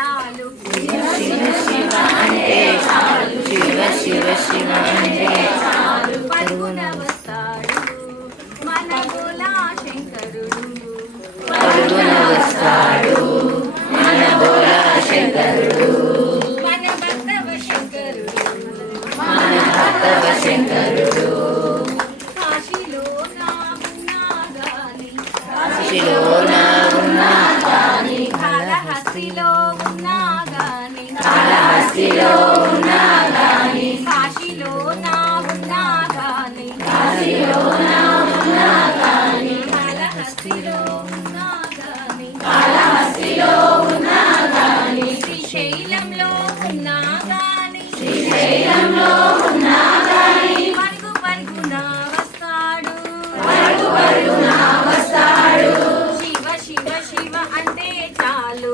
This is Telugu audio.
చాలు శివ శివ అంటే చాలు శివ అంటే పరుగున వస్తాడు మన గోలా శంకరుడు. పరుగున వస్తాడు మన శంకరుడు. మన భక్తవ శంకరుడు. మన భక్తవ శంకరుడు. కాశీలో శిలోన ఉన్నా కాశీలో ఉన్నా గాని కాశీలో ఉన్నా గాని కాశీలో నా ఉన్నా గాని కాశీలో నా ఉన్నా గాని కాళహస్తిలో ఉన్నా గాని కాళహస్తిలో ఉన్నా గాని శ్రీశైలంలో ఉన్నా గాని శ్రీశైలంలో ఉన్నా గాని పరుగు పరుగున వస్తాడు. పరుగు పరుగున వస్తాడు. శివ శివ శివ అంటే వాళ్ళు